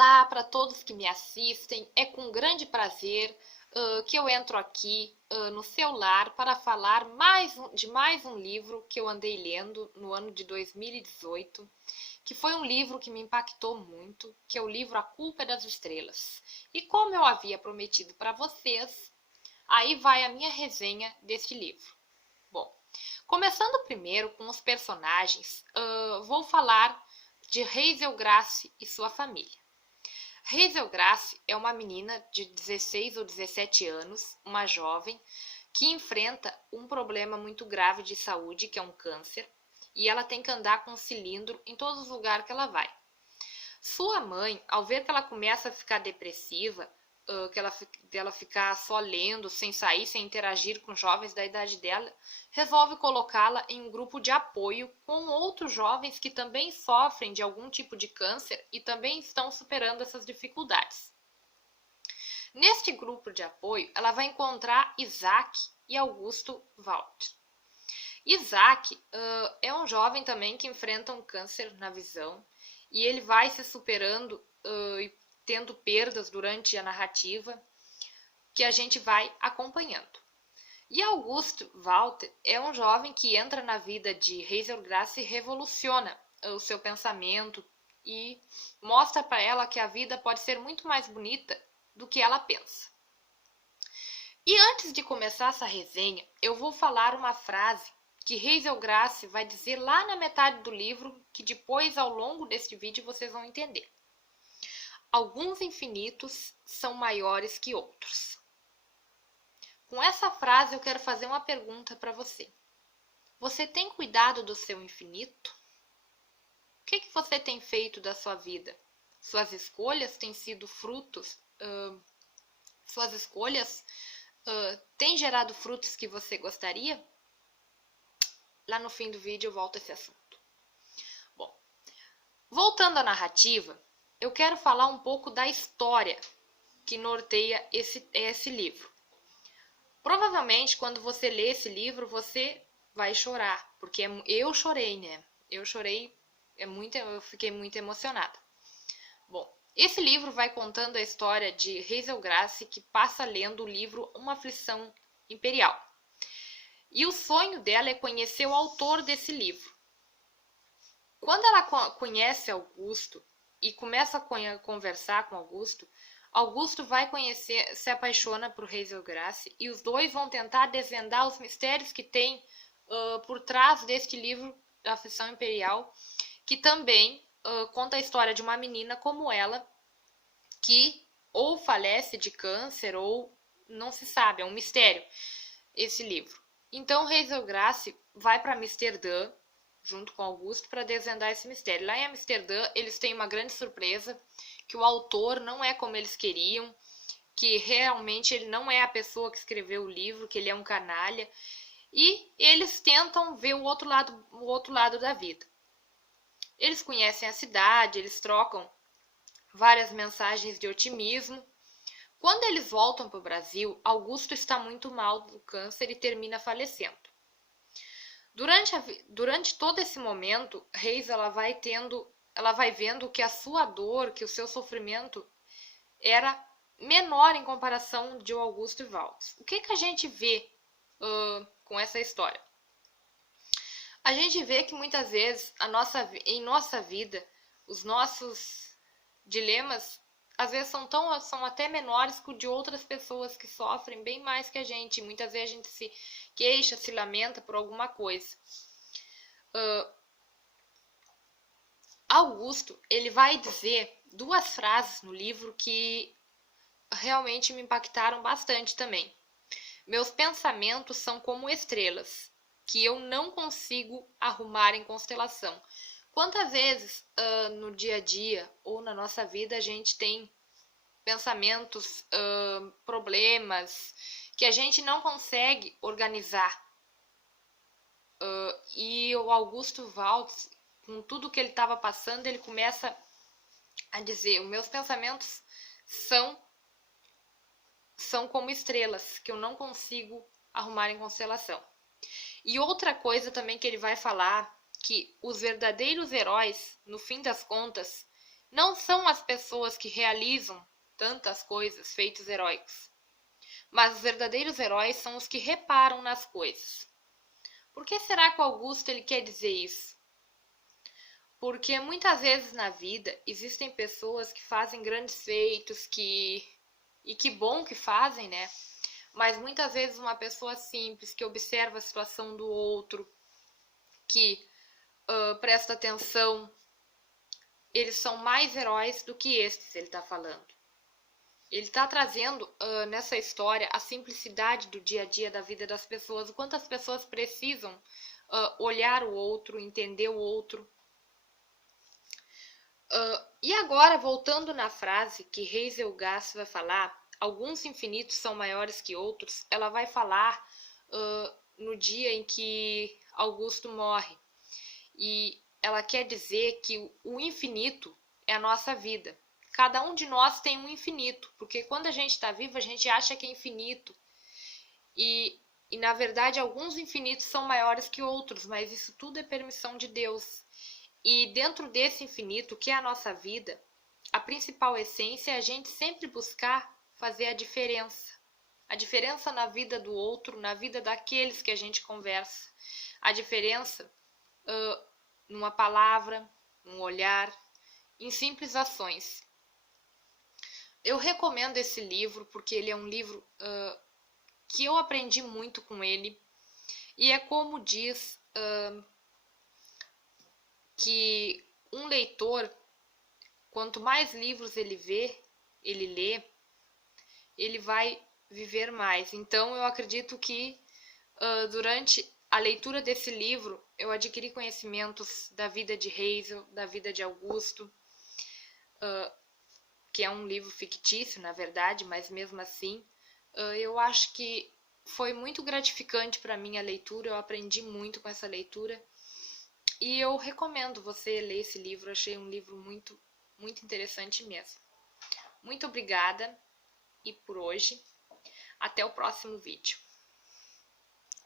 Olá para todos que me assistem, é com grande prazer que eu entro aqui no seu lar para falar de mais um livro que eu andei lendo no ano de 2018, que foi um livro que me impactou muito, que é o livro A Culpa é das Estrelas. E como eu havia prometido para vocês, aí vai a minha resenha deste livro. Bom, começando primeiro com os personagens, vou falar de Hazel Grace e sua família. Hazel Grace é uma menina de 16 ou 17 anos, uma jovem, que enfrenta um problema muito grave de saúde, que é um câncer, e ela tem que andar com um cilindro em todos os lugares que ela vai. Sua mãe, ao ver que ela começa a ficar depressiva, ela ficar só lendo, sem sair, sem interagir com jovens da idade dela, resolve colocá-la em um grupo de apoio com outros jovens que também sofrem de algum tipo de câncer e também estão superando essas dificuldades. Neste grupo de apoio, ela vai encontrar Isaac e Augusto Wald. Isaac é um jovem também que enfrenta um câncer na visão e ele vai se superando e tendo perdas durante a narrativa que a gente vai acompanhando. E Augusto Walter é um jovem que entra na vida de Hazel Grace e revoluciona o seu pensamento e mostra para ela que a vida pode ser muito mais bonita do que ela pensa. E antes de começar essa resenha, eu vou falar uma frase que Hazel Grace vai dizer lá na metade do livro, que depois, ao longo deste vídeo, vocês vão entender. Alguns infinitos são maiores que outros. Com essa frase, eu quero fazer uma pergunta para você. Você tem cuidado do seu infinito? O que você tem feito da sua vida? Suas escolhas têm sido frutos? Suas escolhas têm gerado frutos que você gostaria? Lá no fim do vídeo eu volto a esse assunto. Bom, voltando à narrativa, eu quero falar um pouco da história que norteia esse livro. Provavelmente, quando você lê esse livro, você vai chorar, porque eu chorei, né? Eu chorei, eu fiquei muito emocionada. Bom, esse livro vai contando a história de Hazel Grace, que passa lendo o livro Uma Aflição Imperial. E o sonho dela é conhecer o autor desse livro. Quando ela conhece Augusto e começa a conversar com Augusto, Augusto vai conhecer, se apaixona por Hazel Grace e os dois vão tentar desvendar os mistérios que tem por trás deste livro, A Aflição Imperial, que também conta a história de uma menina como ela, que ou falece de câncer ou não se sabe, é um mistério esse livro. Então Hazel Grace vai para Amsterdã, junto com Augusto, para desvendar esse mistério. Lá em Amsterdã, eles têm uma grande surpresa, que o autor não é como eles queriam, que realmente ele não é a pessoa que escreveu o livro, que ele é um canalha, e eles tentam ver o outro lado da vida. Eles conhecem a cidade, eles trocam várias mensagens de otimismo. Quando eles voltam para o Brasil, Augusto está muito mal do câncer e termina falecendo. Durante todo esse momento, Hazel ela vai vendo que a sua dor, que o seu sofrimento era menor em comparação de Augusto e Waltz. O que a gente vê com essa história? A gente vê que muitas vezes em nossa vida, os nossos dilemas às vezes são até menores que o de outras pessoas que sofrem bem mais que a gente. Muitas vezes a gente se queixa, se lamenta por alguma coisa. Augusto, ele vai dizer duas frases no livro que realmente me impactaram bastante também. Meus pensamentos são como estrelas, que eu não consigo arrumar em constelação. Quantas vezes no dia a dia ou na nossa vida a gente tem pensamentos, problemas que a gente não consegue organizar? E o Augusto Waltz, com tudo que ele estava passando, ele começa a dizer: os meus pensamentos são como estrelas, que eu não consigo arrumar em constelação. E outra coisa também que ele vai falar, que os verdadeiros heróis, no fim das contas, não são as pessoas que realizam tantas coisas, feitos heróicos, mas os verdadeiros heróis são os que reparam nas coisas. Por que será que o Augusto ele quer dizer isso? Porque muitas vezes na vida existem pessoas que fazem grandes feitos, e que bom que fazem, né? Mas muitas vezes uma pessoa simples que observa a situação do outro, que presta atenção, eles são mais heróis do que estes, ele está falando. Ele está trazendo nessa história a simplicidade do dia a dia da vida das pessoas, o quanto as pessoas precisam olhar o outro, entender o outro. E agora, voltando na frase que Hazel Gass vai falar, alguns infinitos são maiores que outros, ela vai falar no dia em que Augusto morre. E ela quer dizer que o infinito é a nossa vida. Cada um de nós tem um infinito, porque quando a gente está vivo, a gente acha que é infinito. E na verdade, alguns infinitos são maiores que outros, mas isso tudo é permissão de Deus. E dentro desse infinito, que é a nossa vida, a principal essência é a gente sempre buscar fazer a diferença. A diferença na vida do outro, na vida daqueles que a gente conversa. A diferença numa palavra, num olhar, em simples ações. Eu recomendo esse livro porque ele é um livro que eu aprendi muito com ele. E é como diz que um leitor, quanto mais livros ele lê, ele vai viver mais. Então eu acredito que durante a leitura desse livro eu adquiri conhecimentos da vida de Hazel, da vida de Augusto, que é um livro fictício, na verdade, mas mesmo assim, eu acho que foi muito gratificante para mim a leitura, eu aprendi muito com essa leitura, e eu recomendo você ler esse livro, achei um livro muito, muito interessante mesmo. Muito obrigada, e por hoje, até o próximo vídeo.